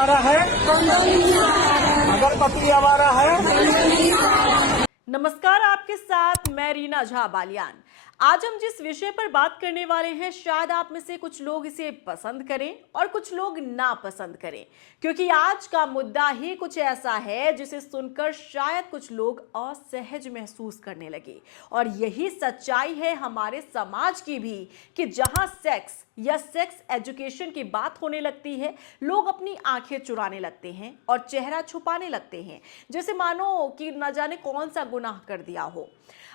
आवारा है, अगर पति आवारा है। नमस्कार, आपके साथ मैं रीना झा बालियान। आज हम जिस विषय पर बात करने वाले हैं, शायद आप में से कुछ लोग इसे पसंद करें और कुछ लोग ना पसंद करें, क्योंकि आज का मुद्दा ही कुछ ऐसा है जिसे सुनकर शायद कुछ लोग असहज महसूस करने लगे। और यही सच्चाई है हमारे समाज की भी, कि जहां सेक्स या सेक्स एजुकेशन की बात होने लगती है, लोग अपनी आंखें चुराने लगते हैं और चेहरा छुपाने लगते हैं, जैसे मानो कि न जाने कौन सा गुनाह कर दिया हो।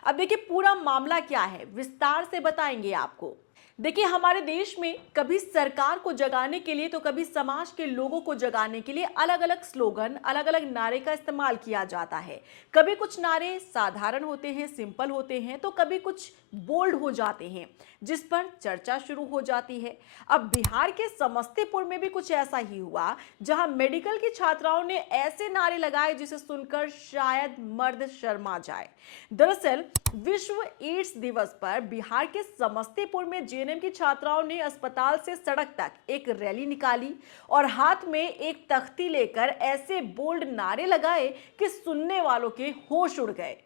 अब देखिए, पूरा मामला क्या है, विस्तार से बताएंगे आपको। देखिए, हमारे देश में कभी सरकार को जगाने के लिए तो कभी समाज के लोगों को जगाने के लिए अलग अलग स्लोगन, अलग अलग नारे का इस्तेमाल किया जाता है। कभी कुछ नारे साधारण होते हैं, सिंपल होते हैं, तो कभी कुछ बोल्ड हो जाते हैं, जिस पर चर्चा शुरू हो जाती है। अब बिहार के समस्तीपुर में भी कुछ ऐसा ही हुआ, जहां मेडिकल की छात्राओं ने ऐसे नारे लगाए जिसे सुनकर शायद मर्द शर्मा जाए। दरअसल विश्व एड्स दिवस पर बिहार के समस्तीपुर में जेएनएम की छात्राओं ने अस्पताल से सड़क तक एक रैली निकाली और हाथ में एक तख्ती लेकर ऐसे बोल्ड नारे लगाए कि सुनने वालों के होश उड़ गए।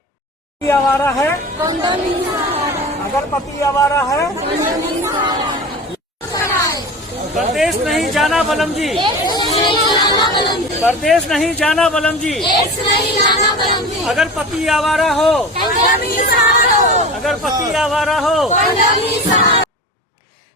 पति आवारा है, अगर पति आवारा है, परदेश नहीं जाना बलम जी, परदेश नहीं जाना बलम जी, अगर पति आवारा हो, अगर पति आवारा हो।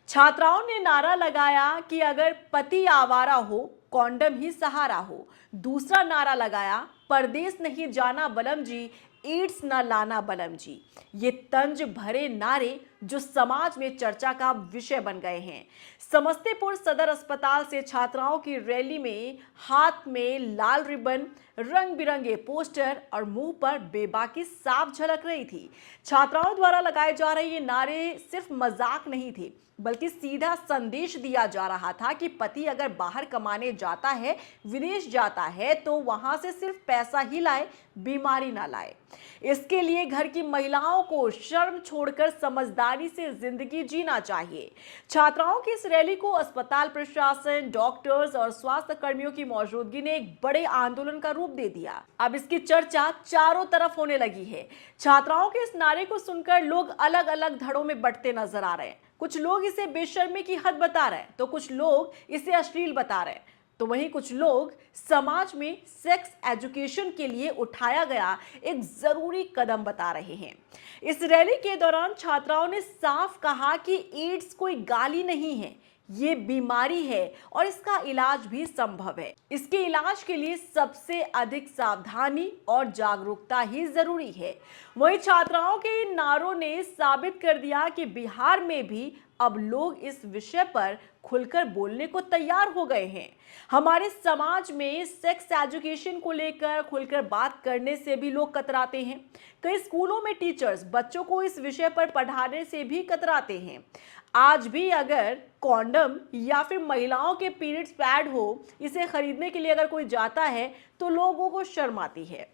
छात्राओं ने नारा लगाया कि अगर पति आवारा हो, कॉन्डम ही सहारा हो। दूसरा नारा लगाया, परदेश नहीं जाना बलम जी, एड्स न लाना बलम जी। ये तंज भरे नारे जो समाज में चर्चा का विषय बन गए हैं। समस्तीपुर सदर अस्पताल से छात्राओं की रैली में हाथ में लाल रिबन, रंग बिरंगे पोस्टर और मुंह पर बेबाकी साफ झलक रही थी। छात्राओं द्वारा लगाए जा रहे ये नारे सिर्फ मजाक नहीं थे, बल्कि सीधा संदेश दिया जा रहा था कि पति अगर बाहर कमाने जाता है, विदेश जाता है, तो वहां से सिर्फ पैसा ही लाए, बीमारी ना लाए। इसके लिए घर की महिलाओं को शर्म छोड़कर समझदारी से जिंदगी जीना चाहिए। छात्राओं की इस रैली को अस्पताल प्रशासन, डॉक्टर्स और स्वास्थ्य कर्मियों की मौजूदगी ने एक बड़े आंदोलन का रूप दे दिया। अब इसकी चर्चा चारों तरफ होने लगी है। छात्राओं के इस नारे को सुनकर लोग अलग अलग धड़ों में बंटते नजर आ रहे हैं। कुछ लोग इसे बेशर्मी की हद बता रहे हैं, तो कुछ लोग इसे अश्लील बता रहे हैं, तो वहीं कुछ लोग समाज में सेक्स एजुकेशन के लिए उठाया गया एक जरूरी कदम बता रहे हैं। इस रैली के दौरान छात्राओं ने साफ कहा कि एड्स कोई गाली नहीं है, ये बीमारी है और इसका इलाज भी संभव है। इसके इलाज के लिए सबसे अधिक सावधानी और जागरूकता ही जरूरी है। वहीं छात्राओं के इन नारों ने साबित कर दिया कि बिहार में भी अब लोग इस विषय पर खुलकर बोलने को तैयार हो गए हैं। हमारे समाज में सेक्स एजुकेशन को लेकर खुलकर बात करने से भी लोग कतराते हैं। कई स्कूलों में टीचर्स बच्चों को इस विषय पर पढ़ाने से भी कतराते हैं। आज भी अगर कॉन्डम या फिर महिलाओं के पीरियड्स पैड हो, इसे खरीदने के लिए अगर कोई जाता है, तो लोगों को शर्म आती है,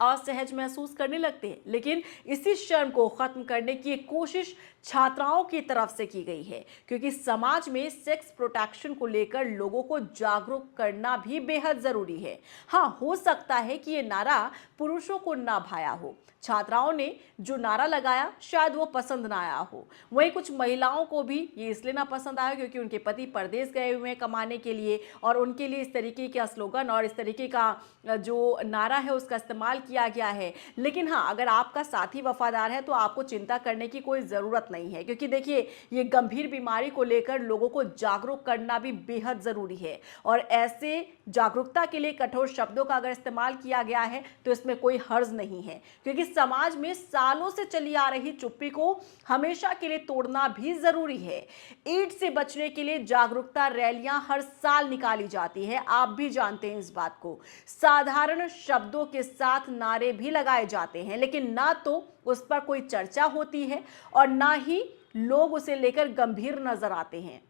असहज महसूस करने लगते हैं। लेकिन इसी शर्म को खत्म करने की एक कोशिश छात्राओं की तरफ से की गई है, क्योंकि समाज में सेक्स प्रोटेक्शन को लेकर लोगों को जागरूक करना भी बेहद जरूरी है। हाँ, हो सकता है कि ये नारा पुरुषों को ना भाया हो। छात्राओं ने जो नारा लगाया शायद वो पसंद ना आया हो। वहीं कुछ महिलाओं को भी ये इसलिए ना पसंद आया क्योंकि उनके पति परदेश गए हुए हैं कमाने के लिए, और उनके लिए इस तरीके का स्लोगन और इस तरीके का जो नारा है उसका इस्तेमाल किया गया है। लेकिन हाँ, अगर आपका साथी वफादार है तो आपको चिंता करने की कोई ज़रूरत नहीं है, क्योंकि देखिए, ये गंभीर बीमारी को लेकर लोगों को जागरूक करना भी बेहद ज़रूरी है। और ऐसे जागरूकता के लिए कठोर शब्दों का अगर इस्तेमाल किया गया है तो इसमें कोई हर्ज नहीं है, क्योंकि समाज में सालों से चली आ रही चुप्पी को हमेशा के लिए तोड़ना भी जरूरी है। एड्स से बचने के लिए जागरूकता रैलियां हर साल निकाली जाती है, आप भी जानते हैं इस बात को। साधारण शब्दों के साथ नारे भी लगाए जाते हैं, लेकिन ना तो उस पर कोई चर्चा होती है और ना ही लोग उसे लेकर गंभीर नजर आते हैं।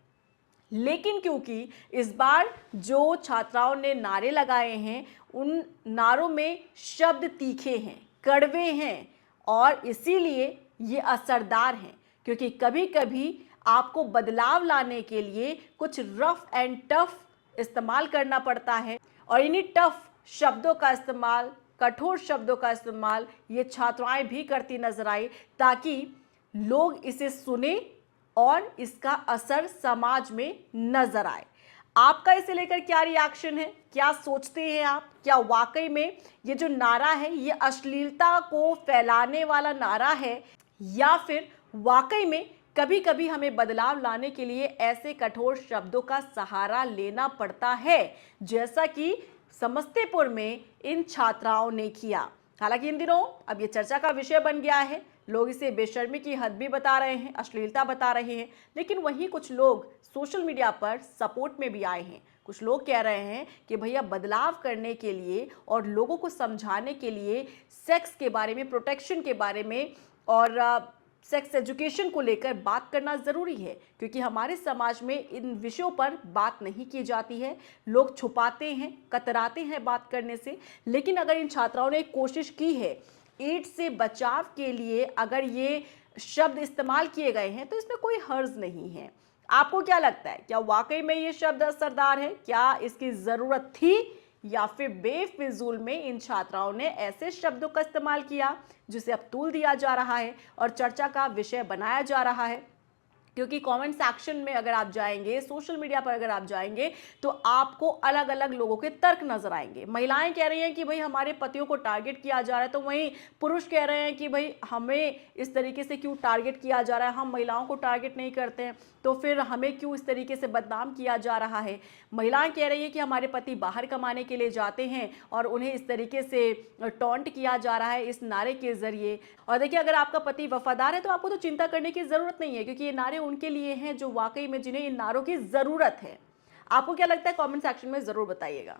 लेकिन क्योंकि इस बार जो छात्राओं ने नारे लगाए हैं, उन नारों में शब्द तीखे हैं, कड़वे हैं, और इसीलिए ये असरदार हैं। क्योंकि कभी कभी आपको बदलाव लाने के लिए कुछ रफ एंड टफ इस्तेमाल करना पड़ता है और इन्हीं टफ शब्दों का इस्तेमाल, कठोर शब्दों का इस्तेमाल ये छात्राएं भी करती नजर आई ताकि लोग इसे सुने और इसका असर समाज में नजर आए। आपका इसे लेकर क्या रिएक्शन है? क्या सोचते हैं आप? क्या वाकई में ये जो नारा है ये अश्लीलता को फैलाने वाला नारा है, या फिर वाकई में कभी कभी हमें बदलाव लाने के लिए ऐसे कठोर शब्दों का सहारा लेना पड़ता है, जैसा कि समस्तीपुर में इन छात्राओं ने किया। हालांकि इन दिनों अब ये चर्चा का विषय बन गया है, लोग इसे बेशर्मी की हद भी बता रहे हैं, अश्लीलता बता रहे हैं, लेकिन वहीं कुछ लोग सोशल मीडिया पर सपोर्ट में भी आए हैं। कुछ लोग कह रहे हैं कि भैया बदलाव करने के लिए और लोगों को समझाने के लिए सेक्स के बारे में, प्रोटेक्शन के बारे में और सेक्स एजुकेशन को लेकर बात करना ज़रूरी है, क्योंकि हमारे समाज में इन विषयों पर बात नहीं की जाती है। लोग छुपाते हैं, कतराते हैं बात करने से। लेकिन अगर इन छात्राओं ने कोशिश की है, एड्स से बचाव के लिए अगर ये शब्द इस्तेमाल किए गए हैं तो इसमें कोई हर्ज नहीं है। आपको क्या लगता है, क्या वाकई में ये शब्द असरदार है? क्या इसकी ज़रूरत थी, या फिर बेफिजूल में इन छात्राओं ने ऐसे शब्दों का इस्तेमाल किया जिसे अब तूल दिया जा रहा है और चर्चा का विषय बनाया जा रहा है? क्योंकि कमेंट सेक्शन में अगर आप जाएंगे, सोशल मीडिया पर अगर आप जाएंगे, तो आपको अलग अलग लोगों के तर्क नजर आएंगे। महिलाएं कह रही हैं कि भाई हमारे पतियों को टारगेट किया जा रहा है, तो वहीं पुरुष कह रहे हैं कि भाई हमें इस तरीके से क्यों टारगेट किया जा रहा है, हम महिलाओं को टारगेट नहीं करते हैं, तो फिर हमें क्यों इस तरीके से बदनाम किया जा रहा है। महिलाएं कह रही है कि हमारे पति बाहर कमाने के लिए जाते हैं और उन्हें इस तरीके से टॉन्ट किया जा रहा है इस नारे के जरिए। और देखिए, अगर आपका पति वफादार है तो आपको तो चिंता करने की जरूरत नहीं है, क्योंकि ये नारे उनके लिए हैं जो वाकई में जिन्हें इन नारों की जरूरत है। आपको क्या लगता है? कमेंट सेक्शन में जरूर बताइएगा।